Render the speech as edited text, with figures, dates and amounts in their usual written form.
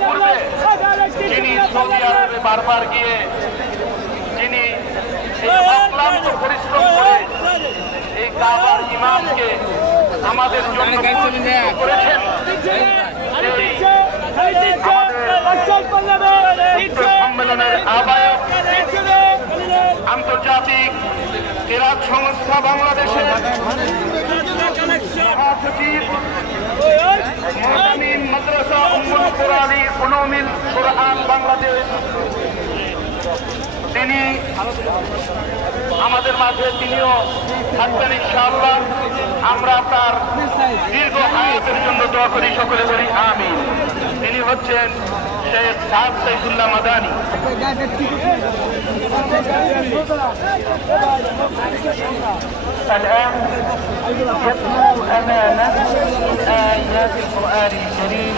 পূর্বে যিনি সৌদি আরবে বারবার গিয়ে যিনি অক্লান্ত পরিশ্রম করে এই কাবার ইমামকে আমাদের জন্য করেছেন, সম্মেলনের আহ্বায়ক আন্তর্জাতিক কেরাত সংস্থা বাংলাদেশের মহাসচিব মুহতামিম মাদ্রাসা উম্মুল কুরআন উলুমুল কুরআন বাংলাদেশ, তিনি আমাদের মাঝে তিনিও থাকবেন ইনশাআল্লাহ। আমরা তার দীর্ঘ হায়াতের জন্য দোয়া করি, সকলে বলি আমিন। তিনি হচ্ছেন শেখ সাদ সাইফুল্লাহ মাদানী। الآن يتلو أمامنا آيات القرآن الكريم